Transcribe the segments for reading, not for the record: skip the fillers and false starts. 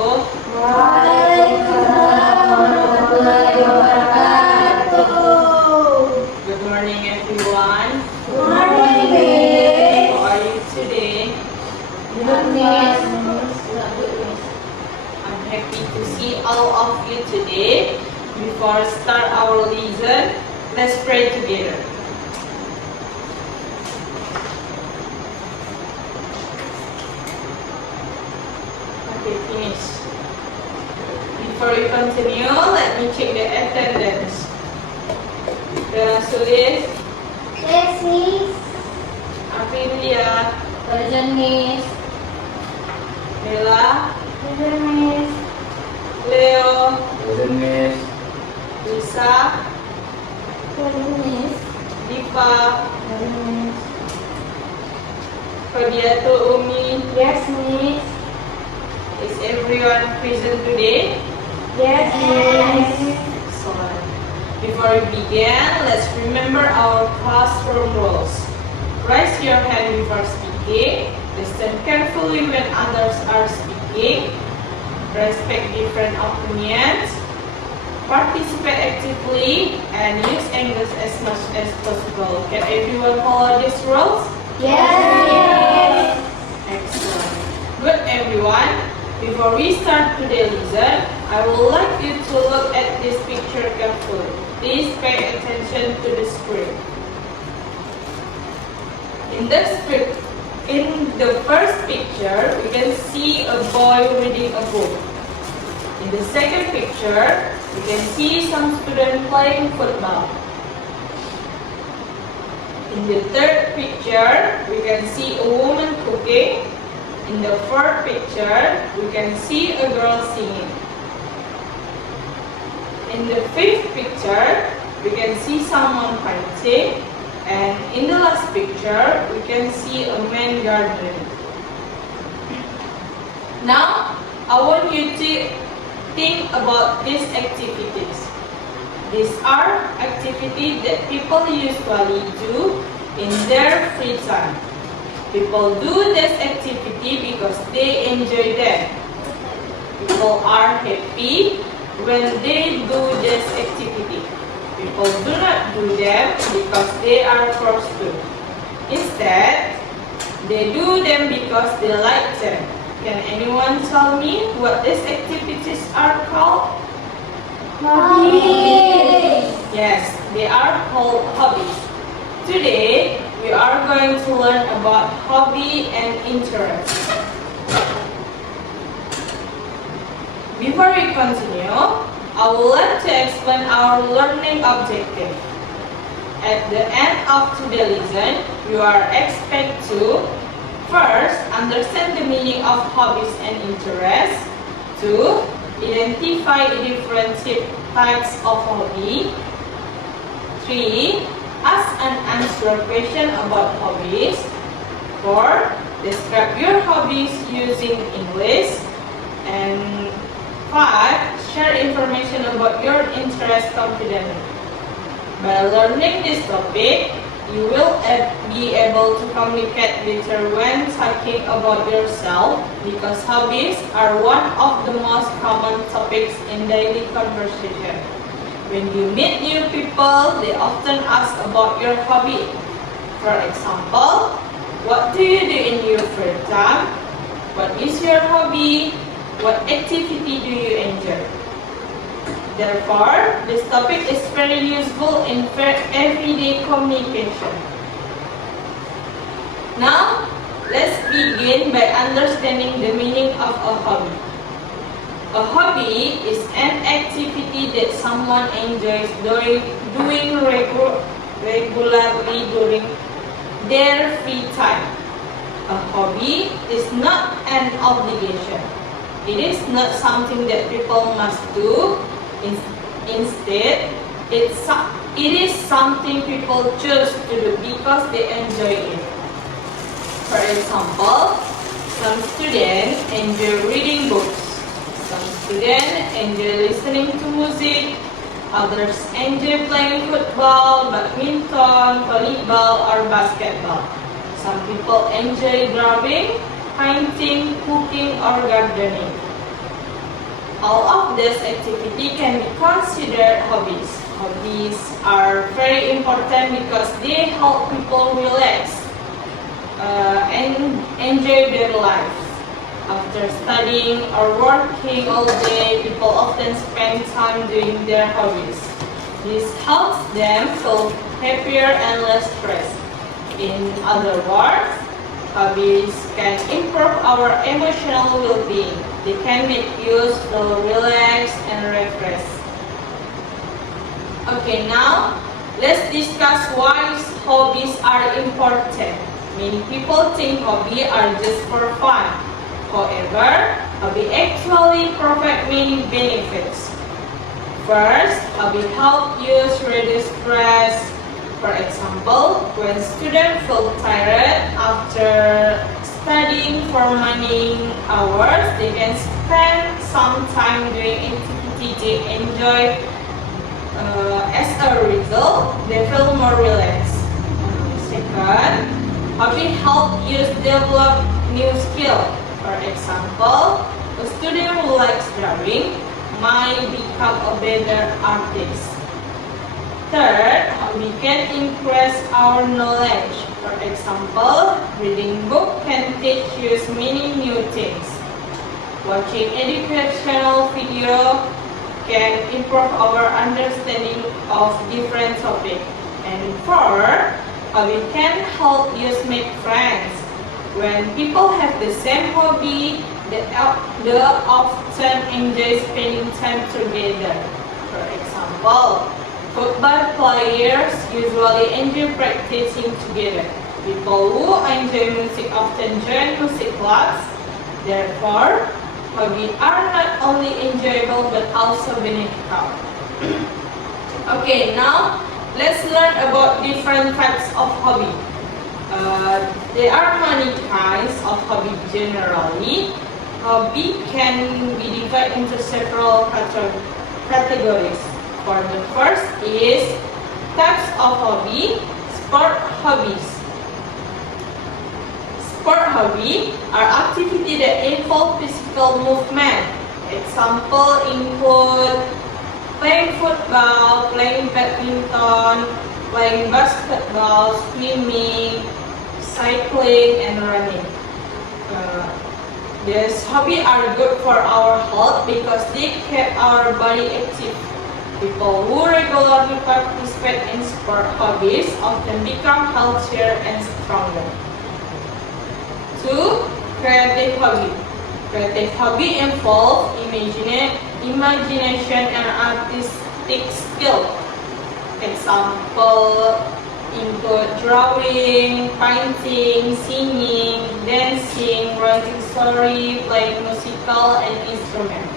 wabarakatuh. Waalaikumsalam warahmatullahi wabarakatuh. Good morning, everyone. Good morning, Miss. How are you today? Good, Miss. I'm happy to see all of you today. Before start our lesson, let's pray together. Okay, finish. Before we continue, let me check the attendance. Dana Sulis, Yes, Miss. Aprilia, Present, Miss. Bella, Present, Miss. Leo, Present, Miss. Lisa, Present, Miss. Diva, Present, Miss. Fadiatul Umi. Yes, Miss. Is everyone present today? Yes, Miss. Excellent. Before we begin, let's remember our classroom rules. Raise your hand before speaking. Listen carefully when others are speaking. Respect different opinions. Participate actively and use English as much as possible. Can everyone follow these rules? Yes. Excellent. Good, everyone. Before we start today's lesson, I would like you to look at this picture carefully. Please pay attention to the screen. In the first picture, we can see a boy reading a book. In the second picture, we can see some students playing football. In the third picture, we can see a woman cooking. In the fourth picture, we can see a girl singing. In the fifth picture, we can see someone painting. And in the last picture, we can see a man gardening. Now, I want you to think about these activities. These are activities that people usually do in their free time. People do this activity because they enjoy them. People are happy when they do this activity. People do not do them because they are forced to. Instead, they do them because they like them. Can anyone tell me what these activities are called? Hobbies. Yes, they are called hobbies. Today, we are going to learn about hobby and interest. Before we continue, I would like to explain our learning objective. At the end of today's lesson, you are expected to first, understand the meaning of hobbies and interests. 2. Identify the different types of hobby. 3. Ask and answer questions about hobbies. 4. Describe your hobbies using English. And 5. Share information about your interest confidently. By learning this topic, you will be able to communicate better when talking about yourself because hobbies are one of the most common topics in daily conversation. When you meet new people, they often ask about your hobby. For example, what do you do in your free time? What is your hobby? What activity do you enjoy? Therefore, this topic is very useful in everyday communication. Now, let's begin by understanding the meaning of a hobby. A hobby is an activity that someone enjoys doing regularly during their free time. A hobby is not an obligation. It is not something that people must do. Instead, it is something people choose to do because they enjoy it. For example, some students enjoy reading books. Some students enjoy listening to music. Others enjoy playing football, badminton, volleyball, or basketball. Some people enjoy drawing, painting, cooking, or gardening. All of this activity can be considered hobbies. Hobbies are very important because they help people relax and enjoy their life. After studying or working all day, people often spend time doing their hobbies. This helps them feel happier and less stressed. In other words, hobbies can improve our emotional well-being. They can make us feel relaxed and refreshed. Okay, now let's discuss why hobbies are important. Many people think hobbies are just for fun. However, hobby actually provide many benefits. First, hobby help you reduce stress. For example, when students feel tired after studying for many hours, they can spend some time doing activity they enjoy. As a result, they feel more relaxed. Second, hobby help you develop new skills. For example, a student who likes drawing might become a better artist. Third, we can increase our knowledge. For example, reading book can teach you many new things. Watching educational video can improve our understanding of different topics. And fourth, we can help you make friends. When people have the same hobby, they often enjoy spending time together. For example, football players usually enjoy practicing together. People who enjoy music often join music clubs. Therefore, hobbies are not only enjoyable but also beneficial. Okay, now let's learn about different types of hobby. There are many kinds of hobby generally. Hobby can be divided into several categories. For the first is types of hobby, sport hobbies. Sport hobby are activities that involve physical movement. Example include playing football, playing badminton, playing basketball, swimming, cycling, and running. These hobbies are good for our health because they keep our body active. People who regularly participate in sport hobbies often become healthier and stronger. 2. Creative hobby. Creative hobby involve imagination and artistic skill. Example include drawing, painting, singing, dancing, writing story, playing musical and instrument.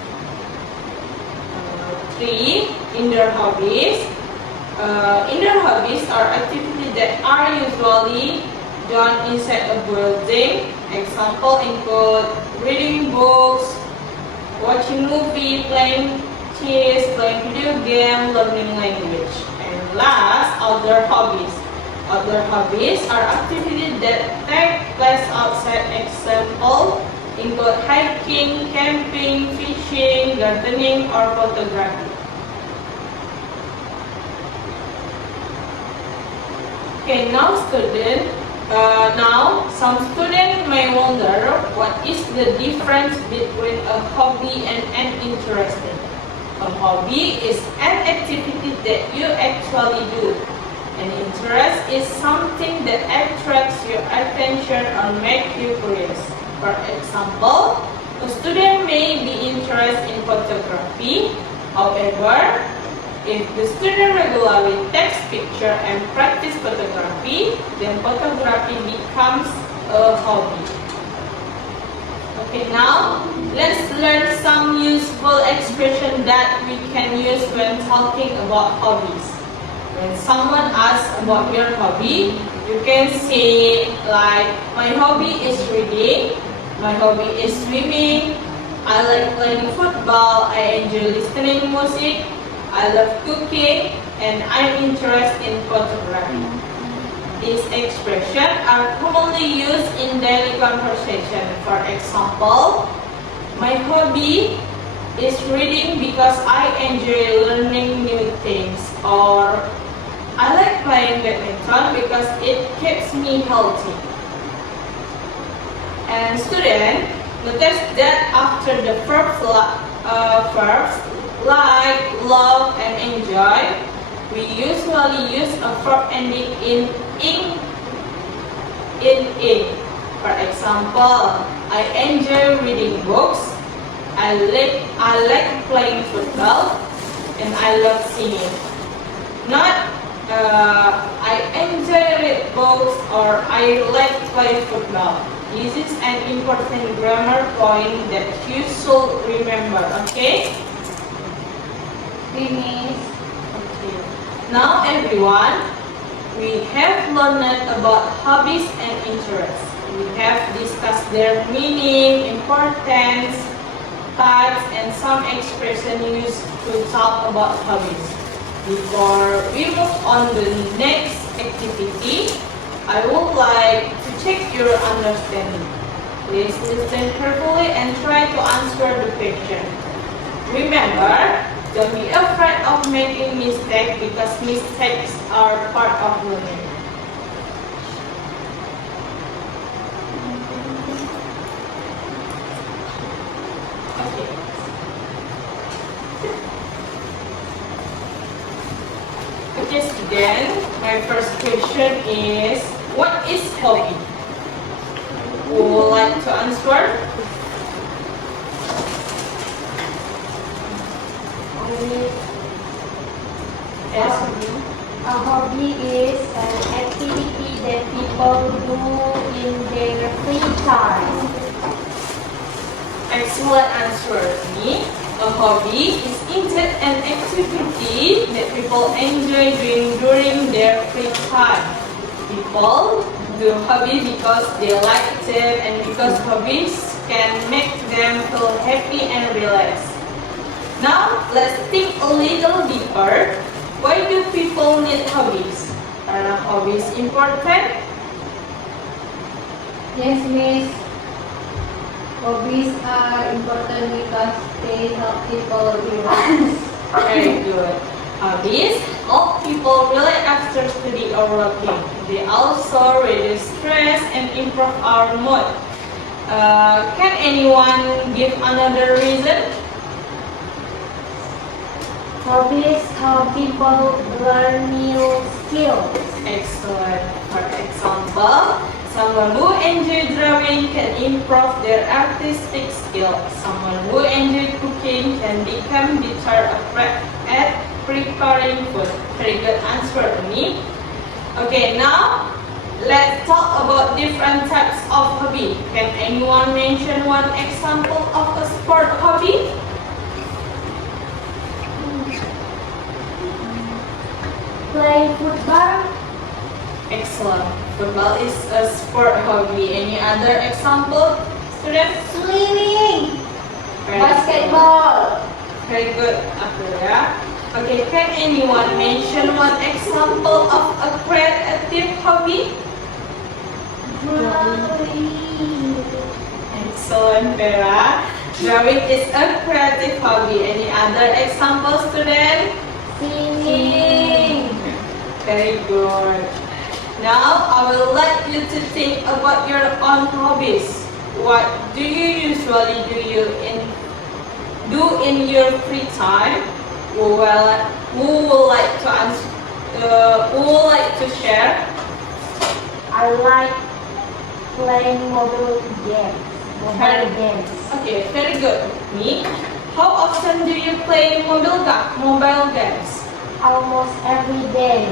3. Indoor hobbies. Indoor hobbies are activities that are usually done inside a building. Example include reading books, watching movie, playing chess, playing video game, learning language. And last, outdoor hobbies. Outdoor hobbies are activities that take place outside. Example include hiking, camping, fishing, gardening, or photography. Okay, now some students may wonder what is the difference between a hobby and an interest. A hobby is an activity that you actually do. An interest is something that attracts your attention or makes you curious. For example, a student may be interested in photography. However, if the student regularly takes pictures and practice photography, then photography becomes a hobby. Okay, now let's learn some useful expression that we can use when talking about hobbies. When someone asks about your hobby, you can say like, my hobby is reading, my hobby is swimming, I like playing football, I enjoy listening music, I love cooking, and I'm interested in photography. These expressions are commonly used in daily conversation. For example, my hobby is reading because I enjoy learning new things, or I like playing badminton because it keeps me healthy. And student, notice that after the verbs like, love, and enjoy, we usually use a verb ending in ing. For example, I enjoy reading books, I like playing football, and I love singing. Not I enjoy read books or I like play football. This is an important grammar point that you should remember, okay? Finish. Okay. Now everyone, we have learned about hobbies and interests. We have discussed their meaning, importance, types, and some expression used to talk about hobbies. Before we move on to the next activity, I would like to check your understanding. Please listen carefully and try to answer the question. Remember, don't be afraid of making mistakes because mistakes are part of learning. Okay. Okay, student, my first question is, what is hobby? Who would like to answer? Yes. A hobby is an activity that people do in their free time. Excellent answer. Me, a hobby is indeed an activity that people enjoy doing during their free time. People do hobby because they like it and because hobbies can make them feel happy and relaxed. Now, let's think a little deeper. Why do people need hobbies? Are hobbies important? Yes, Miss. Hobbies are important because they help people relax. Very good. Hobbies help people relax after study or working. They also reduce stress and improve our mood. Can anyone give another reason? Hobbies help people learn new skills. Excellent. For example, someone who enjoys drawing can improve their artistic skills. Someone who enjoys cooking can become better at preparing food. Very good answer to me. Okay, now let's talk about different types of hobby. Can anyone mention one example of a sport hobby? Play football. Excellent. Football is a sport hobby. Any other example, students? Swimming. Very Basketball. good. Very good, Aprilia. Okay, can anyone mention one example of a creative hobby? Drawing. Excellent, Vera. Drawing is a creative hobby. Any other example, student? Singing. Very good. Now, I will like you to think about your own hobbies. What do you usually do in your free time? Who would like to answer? Who would like to share? I like playing mobile games. Mobile games. Okay, very good. Me. How often do you play mobile games? Almost every day.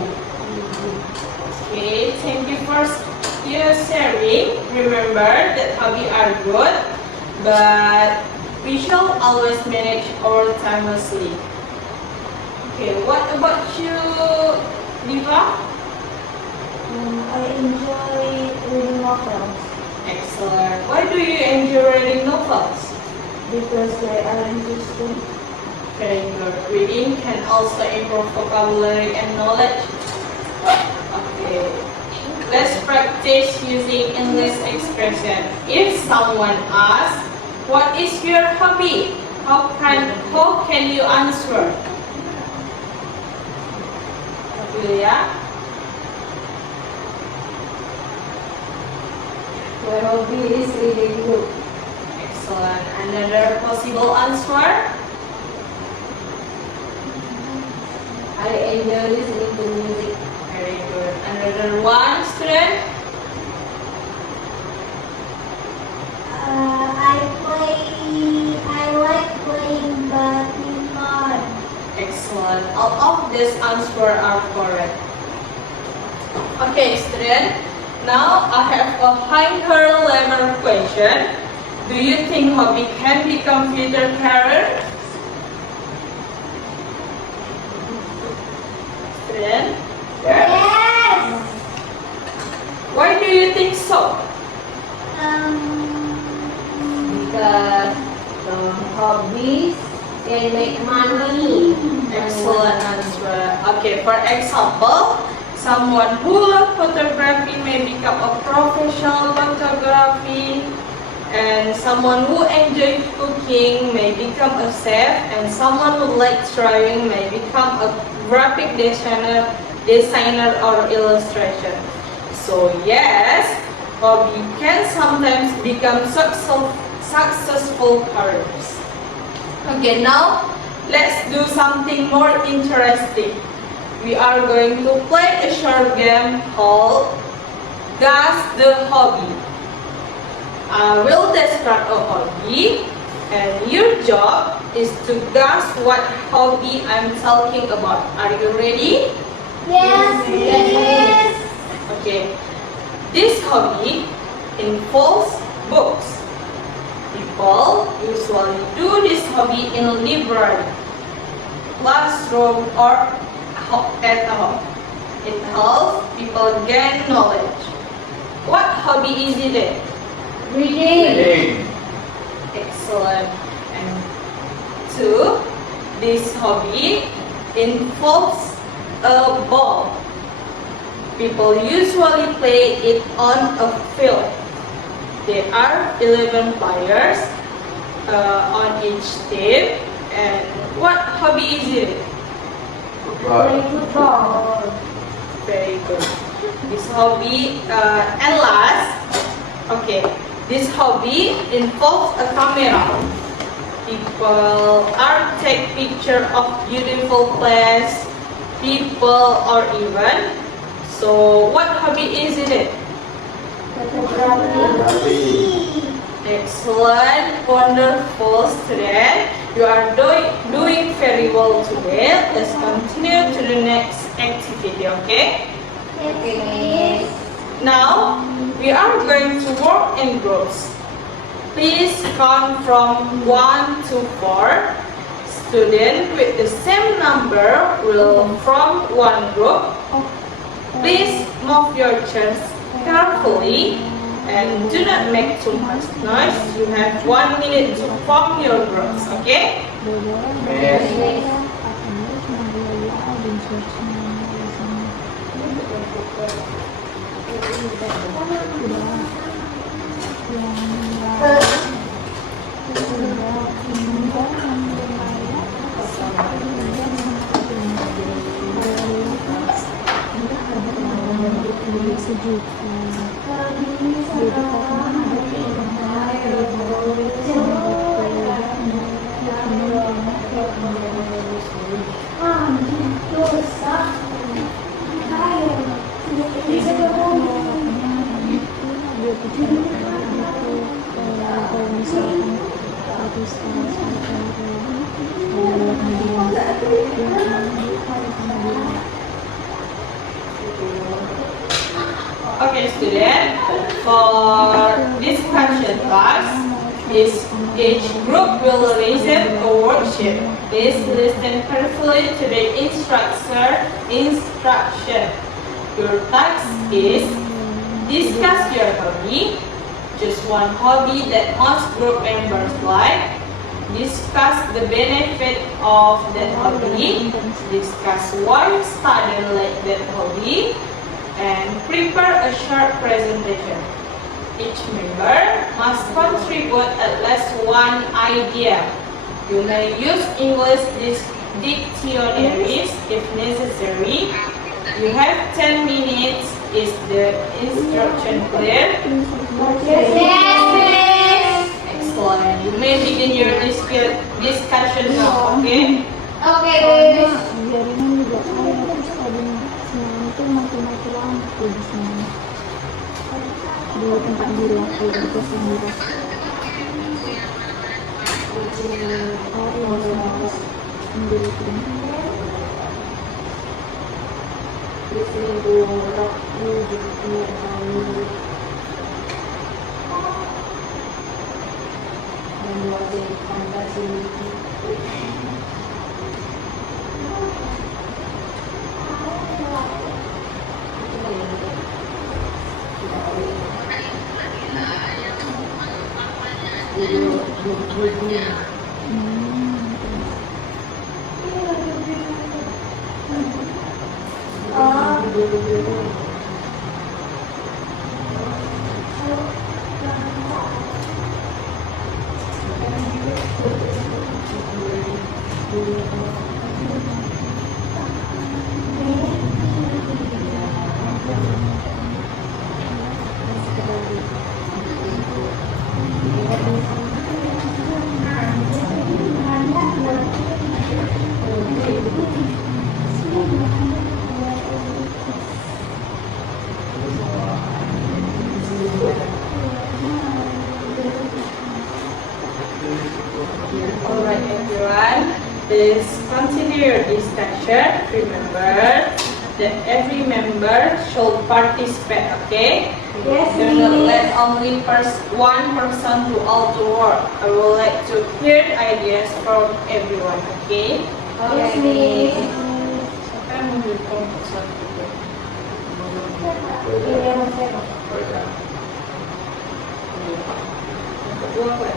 Okay, thank you for your sharing. Remember that hobbies are good, but we should always manage our time wisely. Okay, what about you, Diva? I enjoy reading novels Excellent. Why do you enjoy reading novels? because they are interesting. Very good. Reading can also improve vocabulary and knowledge. Okay. Let's practice using English expression. If someone asks, what is your hobby? How can you answer? Julia? My hobby is reading book. Excellent. Another possible answer? I enjoy listening to music. Very good. Another one, student? I like playing badminton. Excellent. All of these answers are correct. Okay, student. Now I have a higher level question. Do you think hobby can become future career? Student, Yes! why do you think so? Because hobbies can make money. Excellent answer. Okay, for example, someone who loves photography may become a professional photography, and someone who enjoys cooking may become a chef, and someone who likes drawing may become a graphic designer or illustration. So yes, hobby can sometimes become successful careers. Okay, now let's do something more interesting. We are going to play a short game called Guess the Hobby. I will describe a hobby, and your job is to guess what hobby I'm talking about. Are you ready? Yes, yes. Okay. This hobby involves books. People usually do this hobby in a library, classroom, or at home. It helps people gain knowledge. What hobby is it? Reading. Excellent. And two, this hobby involves a ball. People usually play it on a field. There are 11 players on each team. And what hobby is it? Playing football. Very good. This hobby, and last, okay, this hobby involves a camera. People are take picture of beautiful place, people, or even. So, what hobby is it? Photography. Excellent, wonderful student. You are doing very well today. Let's continue to the next activity, okay? Okay. Now, we are going to work in groups. Please count from 1 to 4. Students with the same number will form one group. Please move your chairs carefully and do not make too much noise. You have 1 minute to form your groups, okay? Okay, student, for this question class, each group will receive a worksheet. Please listen carefully to the instruction. Your task is discuss your hobby. Choose one hobby that most group members like. Discuss the benefit of that hobby. Discuss why you study like that hobby. And prepare a short presentation. Each member must contribute at least one idea. You may use English dictionaries if necessary. You have 10 minutes. Is the instruction clear? Yes. Excellent. You may begin your discussion now, okay? Okay. Jaringan juga saya terus tadi semalam itu mati-mati lampu di sini di tempat diri aku di kelas yang diras. Oh iya, harus ambil itu. Alright everyone, please continue your discussion. Remember that every member should participate, okay? Yes, Do not let only one person do all the work. I would like to hear ideas from everyone, okay? Yes, Miss. Siapa yang menjadi kelompok satu? Iya, Mas Eko. Yang kedua apa ya?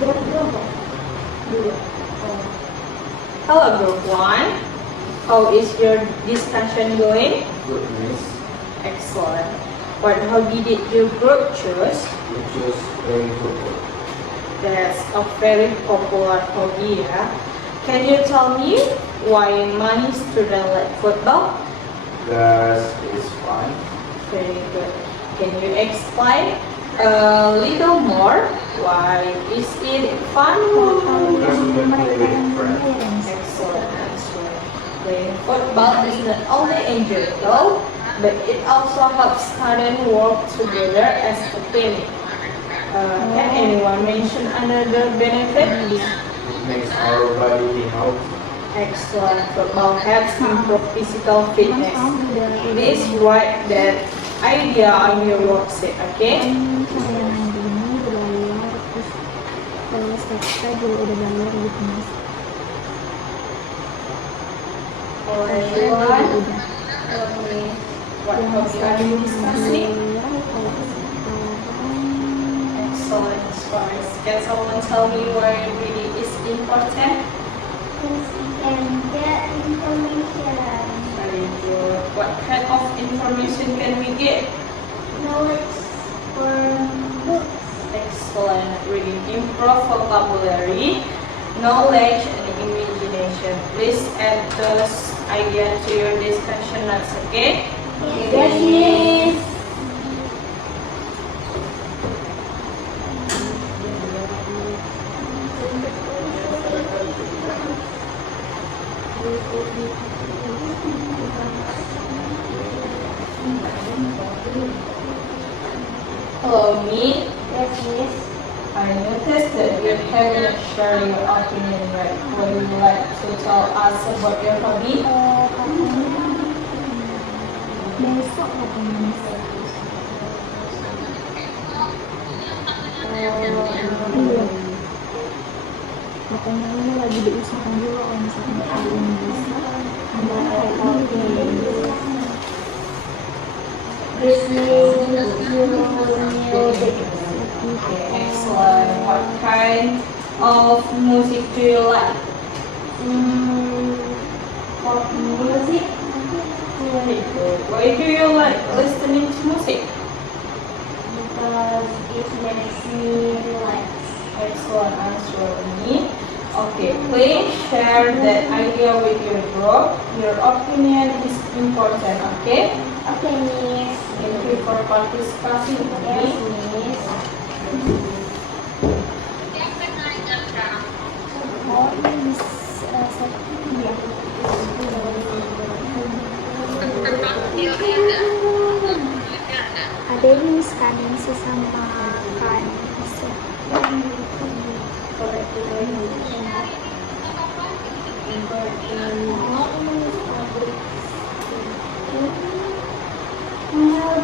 Berapa? Dua. Hello group 1. How is your discussion going? Good, miss. Excellent. What hobby did your group choose? We choose playing football. That's a very popular hobby, yeah. Can you tell me why many students like football? Because it's fun. Very good. Can you explain a little more? Why is it fun? Because we can play with friends. Excellent answer. Playing football is not only enjoyable, but it also helps students work together as a team. Can anyone mention another benefit? It makes our body healthy. Excellent. Football helps improve physical fitness. Please write that idea on your worksheet, okay? Kan saya main di ini berlayar terus kita juga udah bayar gitu mas. Alright, Saya everyone. udah What hobby are you discussing? bayar kalau sekarang Excellent choice. Can someone tell me why reading is important? And get information. Very good. What kind of information can we get? Knowledge for books. Excellent. Reading improve vocabulary, knowledge, and imagination. Please add those ideas to your discussion notes, okay? Yes, Miss. Hello, me. Yes, Miss. I noticed that you're having a share your opinion, right? Would you like to tell us about your hobby? katanya besok katanya mas. Iya. Katanya ini lagi diusahakan dulu kalau misalnya hari ini bisa. Ada hari ini. Listening to music. Okay, excellent. What kind of music do you like? Pop music. Very good. Why do you like listening to music? Because it makes me relax. Excellent answer, me. Okay, please share that idea with your group. Your opinion is important, okay? Okay, Miss. Thank you for participating, Yes, me. Miss. Oh, ini ya. Ada ini scanning sih sama kan.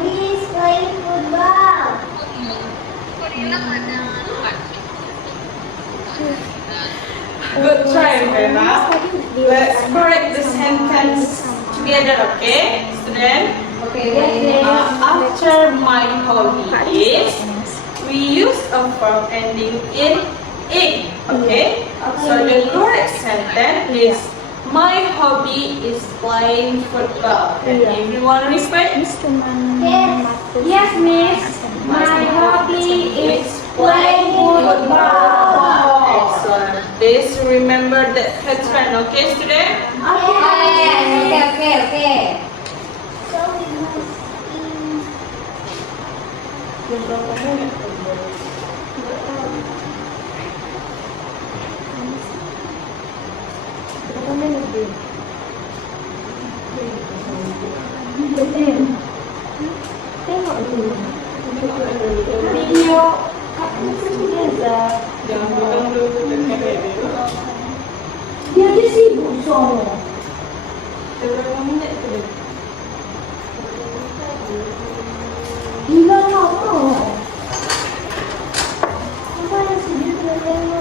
He's playing football. Good try, Rena. Let's correct the sentence together, okay, student? Okay. After my hobby is, we use a verb ending in ing, okay? So the correct sentence is, my hobby is playing football. Can everyone repeat? Miss cuman Yes. Yes, Miss. My hobby is playing football. Excellent. Please remember that pattern, okay, student? Okay. So we must Berapa menit, Din? Tengok dulu. Video together. Jangan bilang dulu Dia aja sibuk soalnya. berapa menit tuh? Gila lama. Apa yang segitu lama?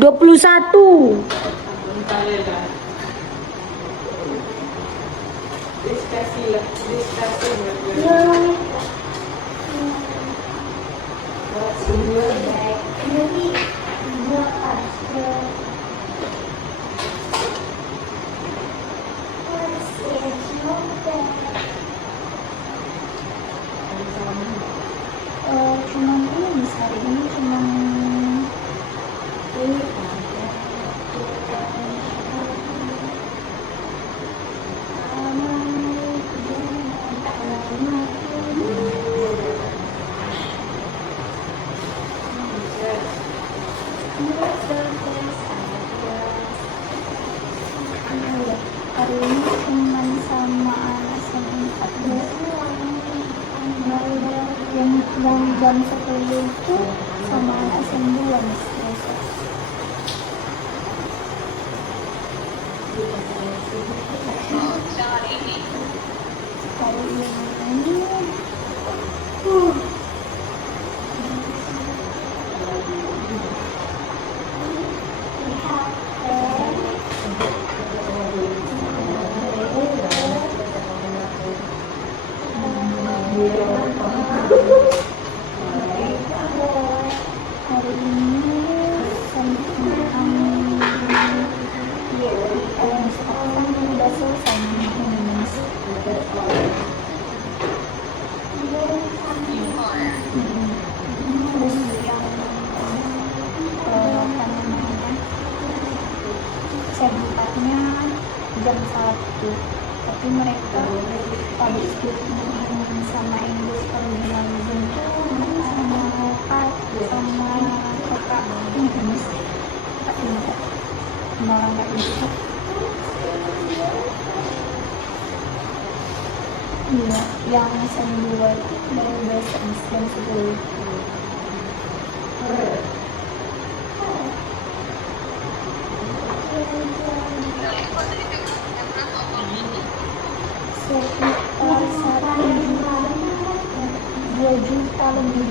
21. Bentar ya, dah. Diskusi lah, diskusi berdua. Ya. Jadi berapa? Cuman ini hari ini cuman ini hari ini cuman sama anak sama 14 yang jam 10 itu sama anak sembuhan besok. Hari ini hari ini sekarang udah selesai terus yang apa namanya sebentarnya jam 1 tapi mereka habis sama Inggris terminal sama kakak Inggris malah nggak bisa. Iya, yang sembuh dari besok jam 10. Sekitar 2 juta lebih.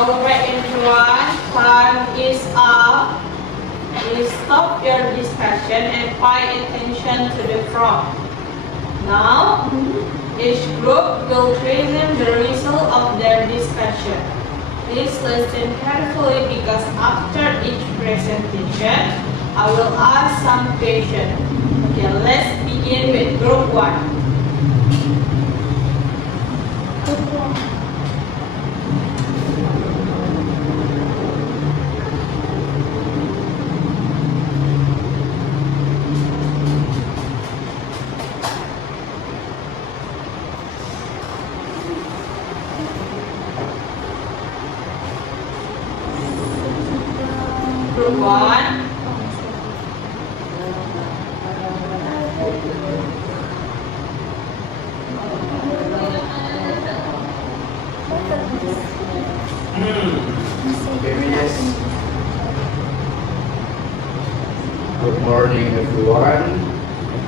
Alright everyone, time is up. Please stop your discussion and pay attention to the prompt. Now, each group will present the result of their discussion. Please listen carefully because after each presentation, I will ask some questions. Okay, let's begin with group 1. Group 1. Good morning, everyone.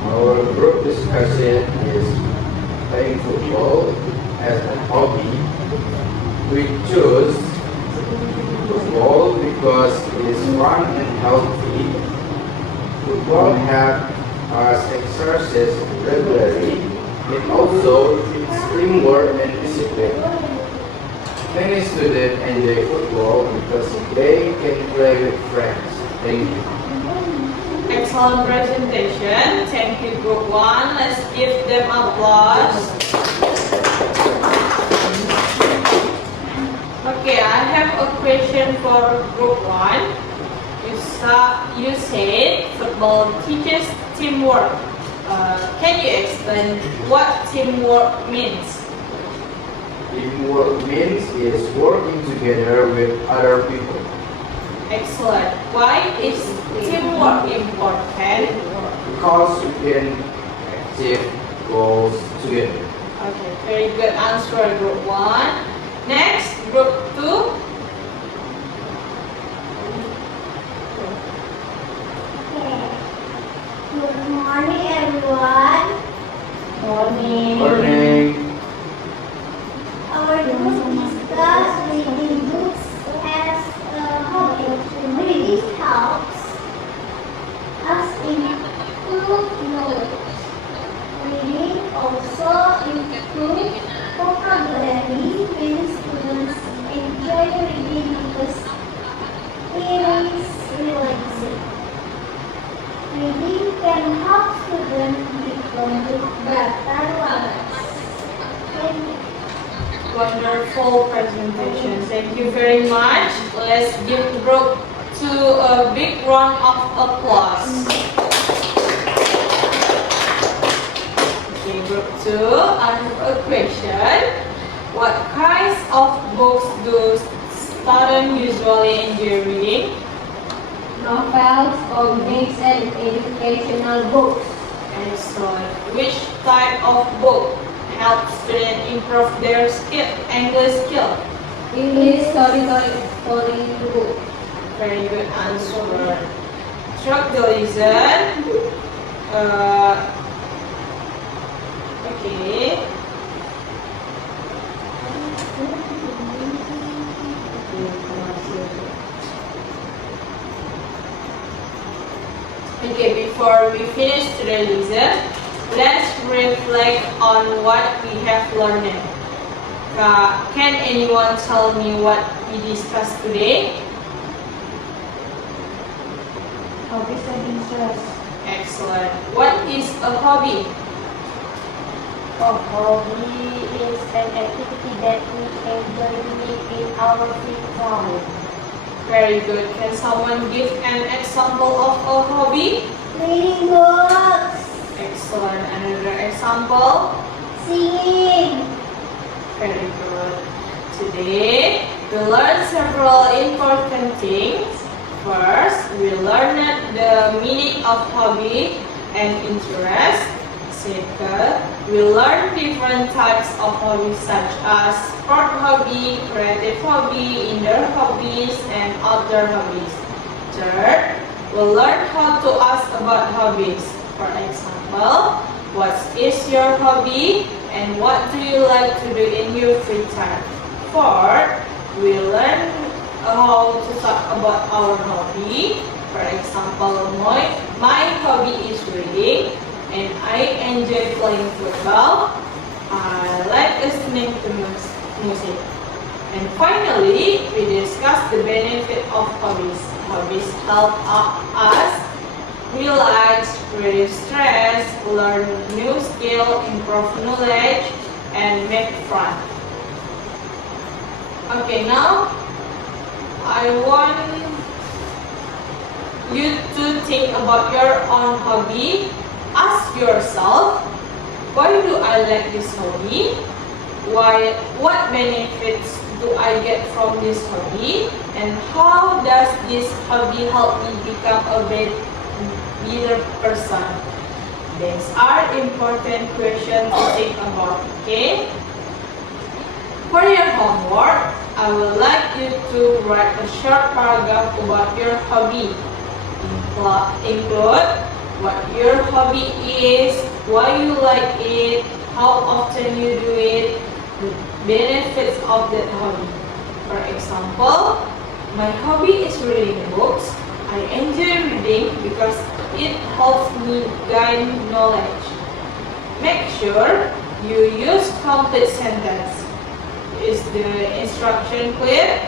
Our group discussion is playing football as a hobby. We choose football because it is fun and healthy. Football helps us exercise regularly. It also teaches teamwork and discipline. Many students enjoy football because they can play with friends. Thank you. Excellent presentation. Thank you, Group 1. Let's give them applause. Okay, I have a question for Group 1. You said football teaches teamwork. Can you explain what teamwork means? Teamwork means is working together with other people. Excellent. Why is teamwork important? Because we can achieve goals together. Okay, very good answer, Group 1. Next, Group 2. Good morning, everyone. Morning. Our group discuss reading books as a hobby. Reading helps us improve knowledge. Reading also improves vocabulary when students enjoy reading because it is relaxing. Reading can help students become better learners. Thank you. Wonderful presentation. Thank you very much. Let's give Group 2 a big round of applause. Okay, Group 2, I have a question. What kinds of books do students usually enjoy reading? Novels, comics, and educational books. Excellent. Which type of book helps students improve their English skill? English story book. Very good answer. Track the lesson. Okay. Okay, before we finish today's lesson, let's reflect on what we have learned. Can anyone tell me what we discussed today? Hobbies and interests. Excellent. What is a hobby? A hobby is an activity that we enjoy doing in our free time. Very good. Can someone give an example of a hobby? Reading books. Excellent. Another example? Singing. Very good. Today, we learned several important things. First, we learned the meaning of hobby and interest. Second, we learned different types of hobbies such as sport hobby, creative hobby, indoor hobbies, and outdoor hobbies. Third, we learned how to ask about hobbies. For example, what is your hobby and what do you like to do in your free time? Fourth, We learn how to talk about our hobby. For example, my hobby is reading and I enjoy playing football. I like listening to music. And finally, we discuss the benefit of hobbies. Hobbies help us relax, reduce stress, learn new skill, improve knowledge, and make fun. Okay, now I want you to think about your own hobby. Ask yourself, why do I like this hobby? What benefits do I get from this hobby? And how does this hobby help me become a better person? These are important questions to think about, okay? For your homework, I would like you to write a short paragraph about your hobby. Include what your hobby is, why you like it, how often you do it, the benefits of that hobby. For example, my hobby is reading books. I enjoy reading because it helps me gain knowledge. Make sure you use complete sentence. Is the instruction clear?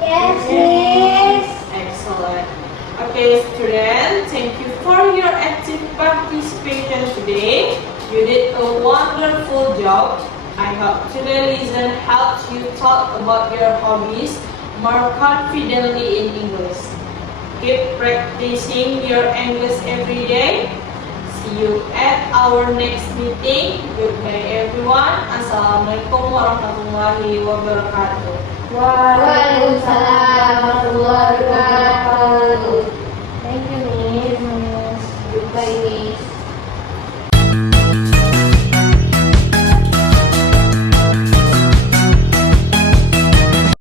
Yes, Miss. Excellent. Okay, students, thank you for your active participation today. You did a wonderful job. I hope today's lesson helps you talk about your hobbies more confidently in English. Keep practicing your English every day. See you at our next meeting. Goodbye everyone. Assalamualaikum warahmatullahi wabarakatuh. Waalaikumsalam warahmatullahi wabarakatuh.